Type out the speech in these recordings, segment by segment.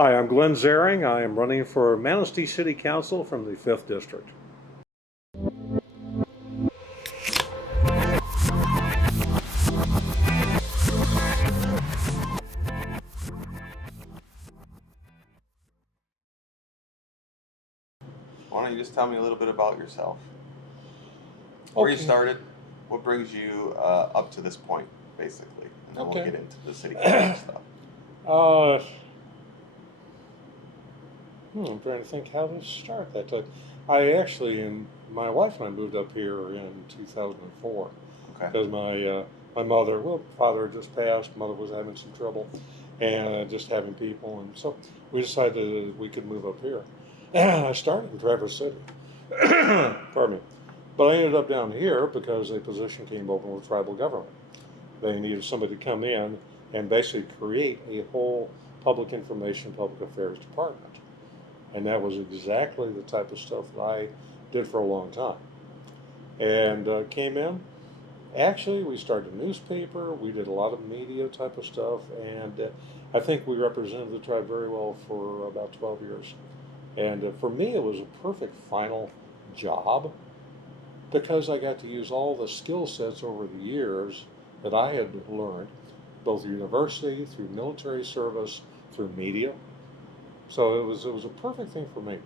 Hi, I'm Glenn Zaring. I am running for Manistee City Council from the 5th District. Why don't you just tell me a little bit about yourself? Where you Okay. started, what brings you up to this point, basically, and then we'll Okay. get into the city council stuff. Uh, I'm trying to think how to start that. My wife and I moved up here in 2004 Okay. because my mother, well, father had just passed, mother was having some trouble, and just having people, and so we decided that we could move up here. And I started in Traverse City. Pardon me. But I ended up down here because a position came open with tribal government. They needed somebody to come in and basically create a whole public information, public affairs department. And that was exactly the type of stuff that I did for a long time. And came in. Actually, we started a newspaper. We did a lot of media type of stuff. And I think we represented the tribe very well for about 12 years. And for me, it was a perfect final job because I got to use all the skill sets over the years that I had learned, both university, through military service, through media. So it was a perfect thing for me.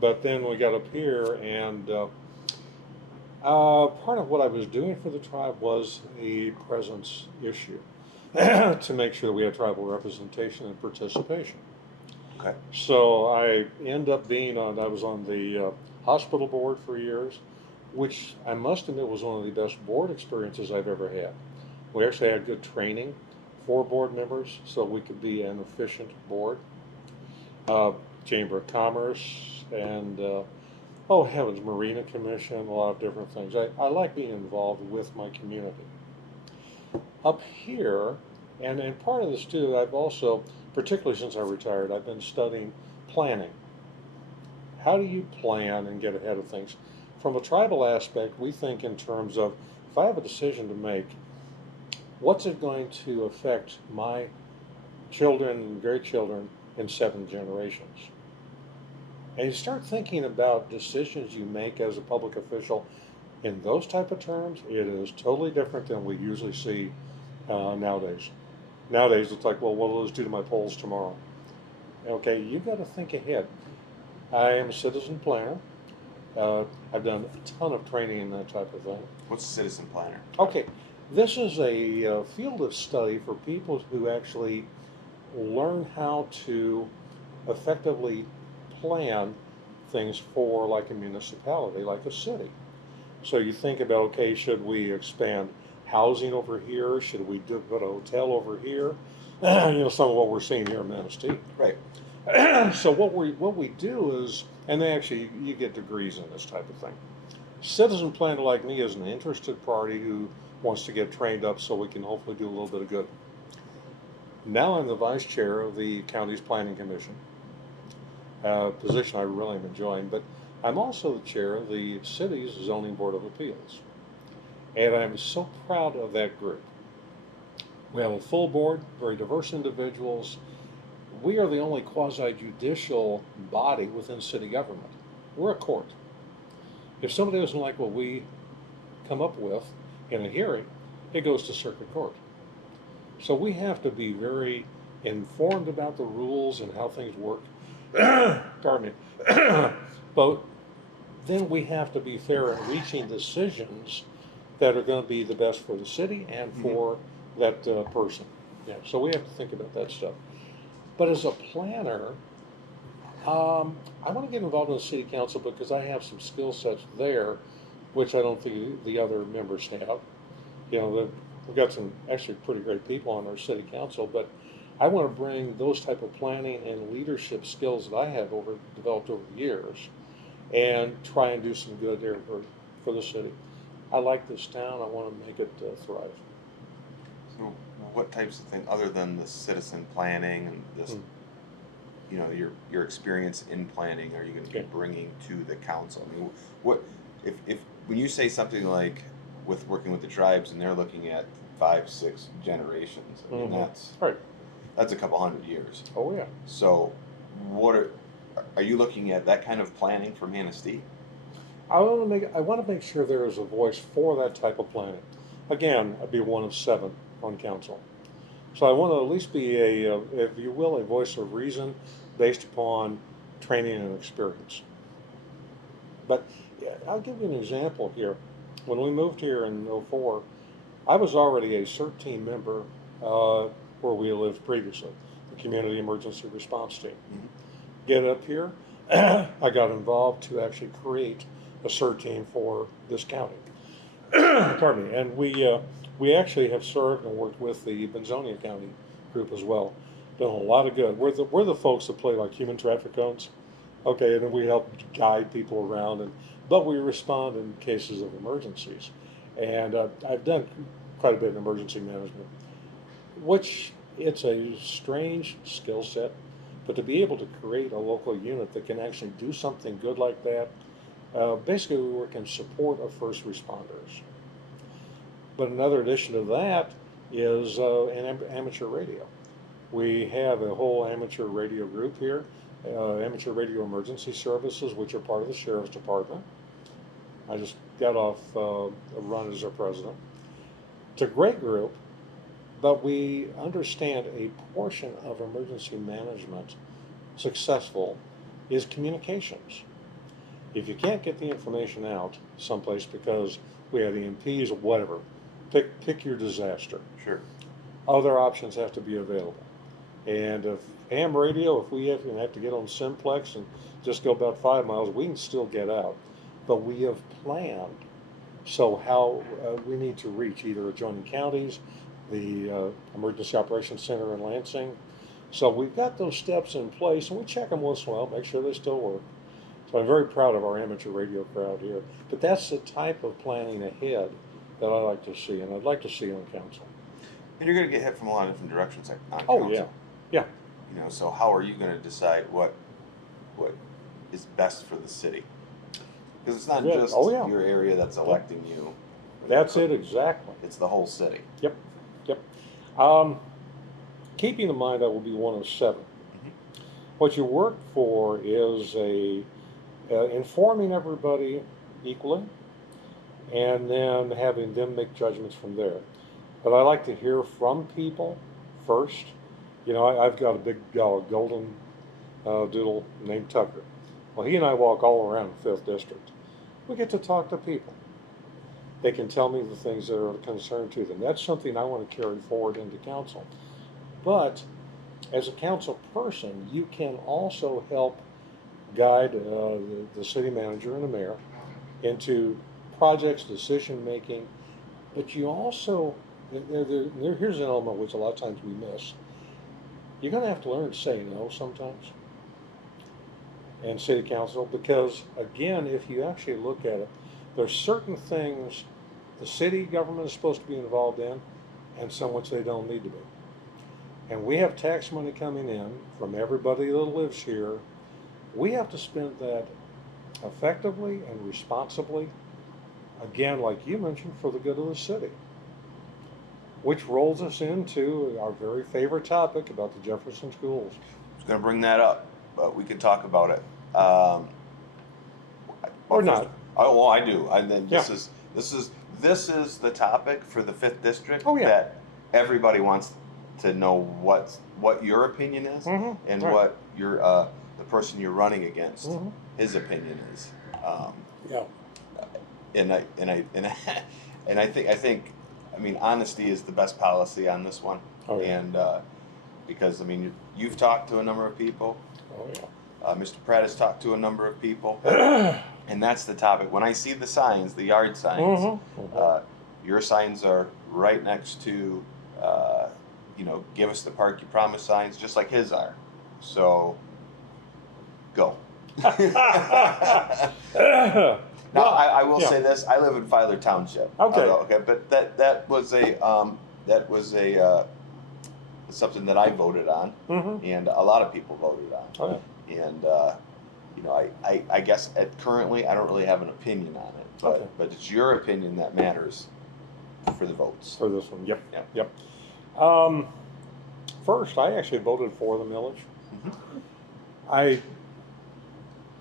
But then we got up here, and part of what I was doing for the tribe was a presence issue to make sure that we had tribal representation and participation. Okay. So I end up I was on the hospital board for years, which I must admit was one of the best board experiences I've ever had. We actually had good training for board members so we could be an efficient board. Uh, Chamber of Commerce and, oh heavens, Marina Commission, a lot of different things. I like being involved with my community. Up here, and part of this too, I've also, particularly since I retired, I've been studying planning. How do you plan and get ahead of things? From a tribal aspect, we think in terms of if I have a decision to make, what's it going to affect my children and great children in 7 generations? And you start thinking about decisions you make as a public official in those type of terms, it is totally different than we usually see nowadays. Nowadays, it's like, well, what will this do to my polls tomorrow? Okay, you got to think ahead. I am a citizen planner. I've done a ton of training in that type of thing. What's a citizen planner? Okay, this is a field of study for people who actually learn how to effectively plan things for like a municipality, like a city. So you think about, okay, should we expand housing over here? Should we put a hotel over here? Some of what we're seeing here in Manistee. Right. So what we do is, and they actually you get degrees in this type of thing. Citizen planner like me is an interested party who wants to get trained up so we can hopefully do a little bit of good. Now I'm the vice chair of the county's planning commission, position I really am enjoying, but I'm also the chair of the city's zoning board of appeals. And I'm so proud of that group. We have a full board, very diverse individuals. We are the only quasi-judicial body within city government. We're a court. If somebody doesn't like what we come up with in a hearing, it goes to circuit court. So we have to be very informed about the rules and how things work. Pardon me. But then we have to be fair in reaching decisions that are going to be the best for the city and for that person. Yeah, so we have to think about that stuff. But as a planner, I want to get involved in the city council because I have some skill sets there, which I don't think the other members have. We've got some actually pretty great people on our city council, but I want to bring those type of planning and leadership skills that I have developed over the years, and try and do some good there for the city. I like this town. I want to make it thrive. So, what types of things, other than the citizen planning and this, your experience in planning, are you going to be bringing to the council? I mean, what if when you say something like with working with the tribes and they're looking at 5, 6 generations, I mean that's right. That's a couple hundred years. Oh yeah. So, what are you looking at that kind of planning for Manistee? I want to make sure there is a voice for that type of planning. Again, I'd be one of 7 on council. So I want to at least be if you will, a voice of reason based upon training and experience. But yeah, I'll give you an example here. When we moved here in '04, I was already a CERT team member where we lived previously, the Community Emergency Response Team. Mm-hmm. Get up here, I got involved to actually create a CERT team for this county. Pardon me. And we actually have served and worked with the Benzonia County group as well. Done a lot of good. We're the folks that play like human traffic cones. Okay, and then we help guide people around, but we respond in cases of emergencies. And I've done quite a bit of emergency management, which it's a strange skill set, but to be able to create a local unit that can actually do something good like that, basically we work in support of first responders. But another addition to that is amateur radio. We have a whole amateur radio group here, Amateur Radio Emergency Services, which are part of the Sheriff's Department. I just got off a run as their president. It's a great group, but we understand a portion of emergency management successful is communications. If you can't get the information out someplace because we have EMPs or whatever, pick your disaster. Sure. Other options have to be available. And if ham radio, if we have to get on simplex and just go about 5 miles, we can still get out. But we have planned so how we need to reach either adjoining counties, the Emergency Operations Center in Lansing. So we've got those steps in place, and we check them once in a while, make sure they still work. So I'm very proud of our amateur radio crowd here. But that's the type of planning ahead that I like to see, and I'd like to see on council. And you're going to get hit from a lot of different directions on Oh council. yeah. You know, so how are you going to decide what is best for the city? Because it's not just your area that's electing you. That's it, exactly. It's the whole city. Yep. Keeping in mind I will be one of 7. Mm-hmm. What you work for is informing everybody equally, and then having them make judgments from there. But I like to hear from people first. You know, I've got a big golden doodle named Tucker. Well, he and I walk all around the 5th District. We get to talk to people. They can tell me the things that are of concern to them. That's something I want to carry forward into council. But as a council person, you can also help guide the city manager and the mayor into projects, decision making. But you also, here's an element which a lot of times we miss. You're going to have to learn to say no sometimes in city council, because again, if you actually look at it, there's certain things the city government is supposed to be involved in and some which they don't need to be. And we have tax money coming in from everybody that lives here. We have to spend that effectively and responsibly, again, like you mentioned, for the good of the city. Which rolls us into our very favorite topic about the Jefferson schools. I was going to bring that up, but we could talk about it. Or not. Oh, well, I do. And then this is the topic for the 5th District that everybody wants to know what your opinion is and what your the person you're running against his opinion is. And I think honesty is the best policy on this one. And because you've talked to a number of people. Mr. Pratt has talked to a number of people, and that's the topic. When I see the signs, the yard signs, your signs are right next to, give us the park you promised signs, just like his are. So, go. Now, I will say this: I live in Filer Township. Okay, but that was something that I voted on, and a lot of people voted on. And I guess currently I don't really have an opinion on it, but it's your opinion that matters for the votes. For this one, yep. first, I actually voted for the millage. Mhm. I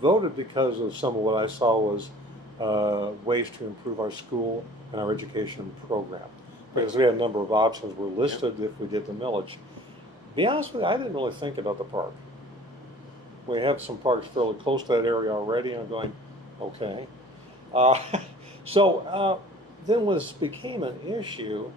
voted because of some of what I saw was ways to improve our school and our education program. Because we had a number of options were listed if we did the millage. To be honest with you, I didn't really think about the park. We have some parks fairly close to that area already, and I'm going, okay. Uh, so then when this became an issue,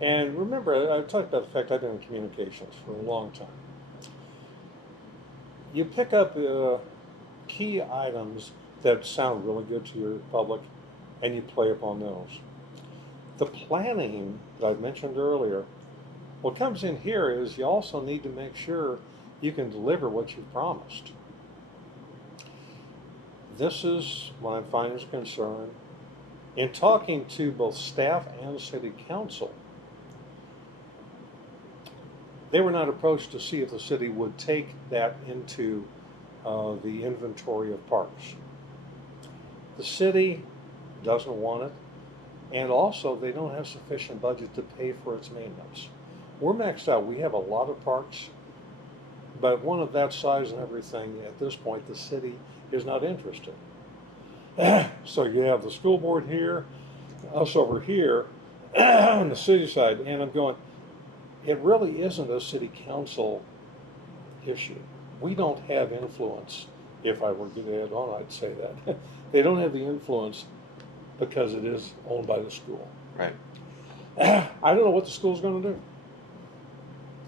and remember, I talked about the fact I've been in communications for a long time. You pick up key items that sound really good to your public, and you play upon those. The planning that I mentioned earlier, what comes in here is you also need to make sure you can deliver what you promised. This is what I'm finding as a concern. In talking to both staff and city council, they were not approached to see if the city would take that into the inventory of parks. The city doesn't want it, and also they don't have sufficient budget to pay for its maintenance. We're maxed out. We have a lot of parks, but one of that size and everything, at this point, the city is not interested. So you have the school board here, us over here, on the city side, and I'm going, it really isn't a city council issue. We don't have influence. If I were to get add on, I'd say that. They don't have the influence because it is owned by the school. Right. I don't know what the school's going to do.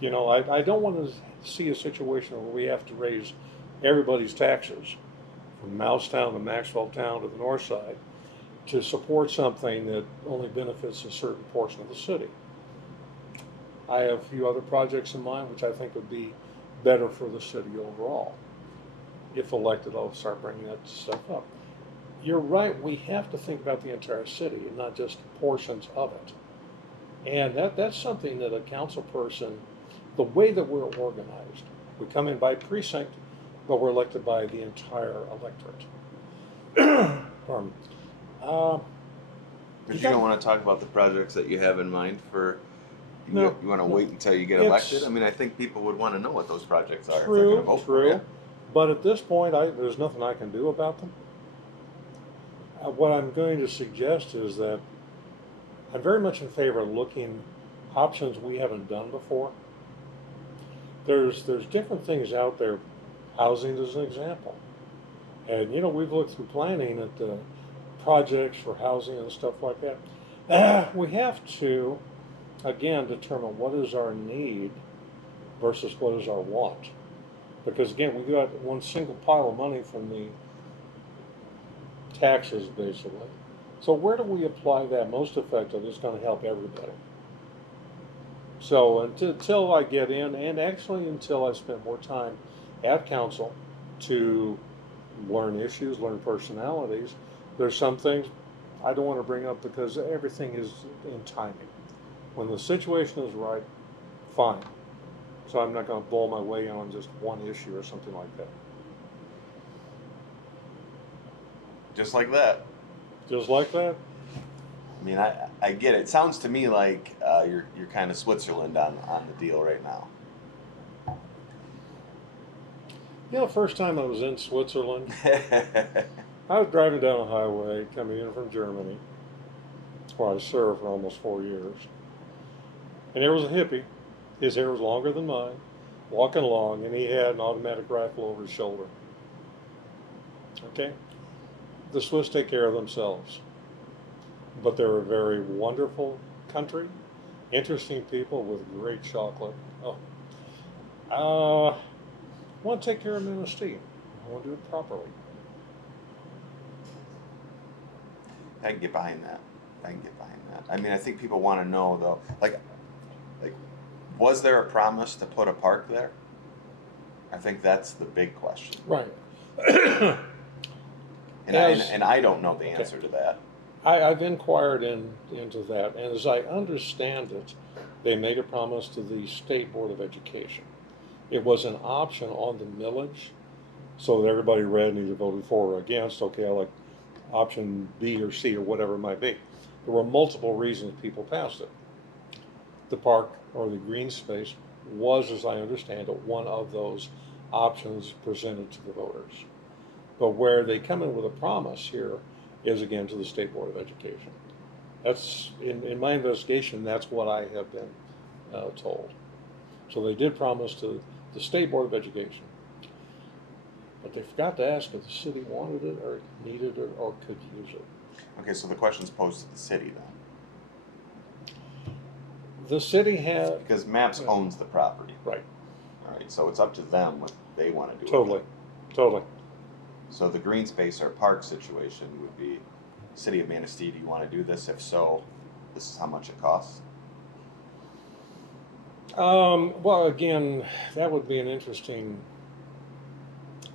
You know, I don't want to see a situation where we have to raise everybody's taxes from Mousetown to Maxwell Town to the north side to support something that only benefits a certain portion of the city. I have a few other projects in mind which I think would be better for the city overall. If elected, I'll start bringing that stuff up. You're right, we have to think about the entire city and not just portions of it. And that's something that a council person, the way that we're organized, we come in by precinct, but we're elected by the entire electorate. Pardon. But you don't want to talk about the projects that you have in mind for. No, you want to no. wait until you get elected? I mean, I think people would want to know what those projects are if they're True, going to vote for you. true. But at this point, there's nothing I can do about them. What I'm going to suggest is that I'm very much in favor of looking options we haven't done before. There's different things out there. Housing is an example. And, you know, we've looked through planning at the projects for housing and stuff like that. We have to, again, determine what is our need versus what is our want. Because, again, we got one single pile of money from the taxes, basically. So where do we apply that most effectively? It's going to help everybody. So until I get in, and actually until I spend more time at council to learn issues, learn personalities, there's some things I don't want to bring up because everything is in timing. When the situation is right, fine. So I'm not going to blow my way on just one issue or something like that. Just like that. Just like that. I mean, I get it. It sounds to me like you're kind of Switzerland on the deal right now. You know, the first time I was in Switzerland, I was driving down a highway coming in from Germany, where I served for almost 4 years. And there was a hippie. His hair was longer than mine, walking along, and he had an automatic rifle over his shoulder. Okay? The Swiss take care of themselves. But they're a very wonderful country, interesting people with great chocolate. I want to take care of Manistee. I want to do it properly. I can get behind that. I mean, I think people want to know though, like, was there a promise to put a park there? I think that's the big question. Right. And I don't know the answer to that. I've inquired into that, and as I understand it, they made a promise to the State Board of Education. It was an option on the millage, so that everybody read and either voted for or against. Okay, I like option B or C or whatever it might be. There were multiple reasons people passed it. The park or the green space was, as I understand it, one of those options presented to the voters. But where they come in with a promise here is again to the State Board of Education. That's, in my investigation, that's what I have been told. So they did promise to the State Board of Education. But they forgot to ask if the city wanted it or needed it or could use it. Okay, so the question's posed to the city then. The city had, Because MAPS owns the property. right, All right, so it's up to them what they want to do. totally, with it. totally. So the green space or park situation would be, City of Manistee, do you want to do this? If so, this is how much it costs. Well, again, that would be an interesting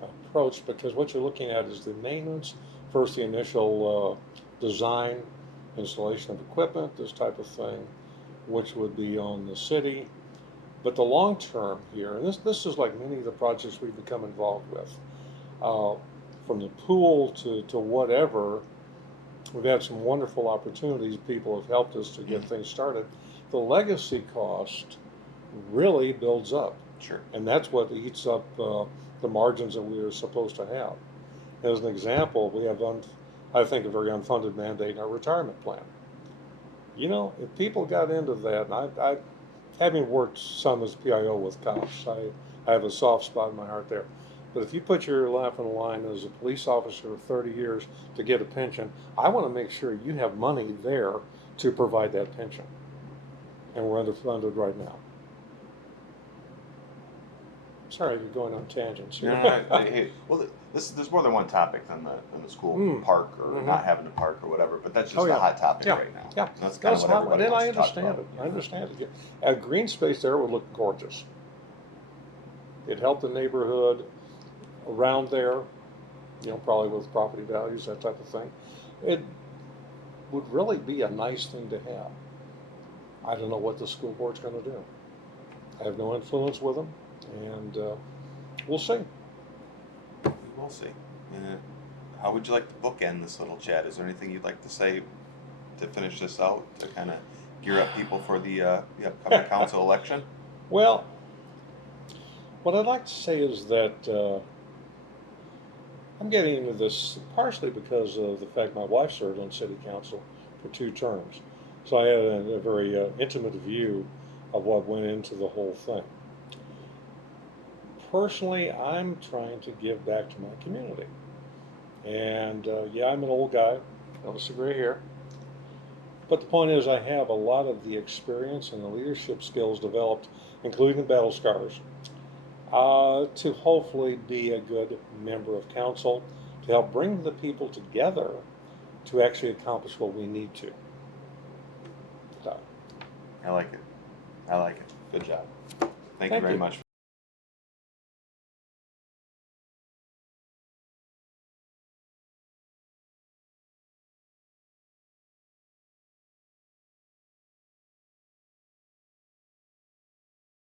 approach because what you're looking at is the maintenance, first the initial design, installation of equipment, this type of thing, which would be on the city. But the long term here, and this is like many of the projects we've become involved with, from the pool to whatever, we've had some wonderful opportunities. People have helped us to get things started. The legacy cost really builds up. Sure. And that's what eats up the margins that we are supposed to have. As an example, we have, I think, a very unfunded mandate in our retirement plan. You know, if people got into that, and I having worked some as PIO with cops, I have a soft spot in my heart there. But if you put your life on the line as a police officer for 30 years to get a pension, I want to make sure you have money there to provide that pension. And we're underfunded right now. Sorry, you're going on tangents here. Hey, well, there's more than one topic than the school park or not having a park or whatever, but that's just the hot topic right now. Yeah, that's kind of what everybody and wants I to talk understand about. it. I understand it. A green space there would look gorgeous. It helped the neighborhood around there, you know, probably with property values, that type of thing. It would really be a nice thing to have. I don't know what the school board's going to do. I have no influence with them, and we'll see. We will see. How would you like to bookend this little chat? Is there anything you'd like to say to finish this out, to kind of gear up people for the upcoming council election? Well, what I'd like to say is that I'm getting into this partially because of the fact my wife served on city council for 2 terms. So I had a very intimate view of what went into the whole thing. Personally, I'm trying to give back to my community. And yeah, I'm an old guy, notice the gray hair. But the point is I have a lot of the experience and the leadership skills developed, including the battle scars, to hopefully be a good member of council, to help bring the people together to actually accomplish what we need to. So, I like it. I like it. Good job. Thank you Thank very you. much.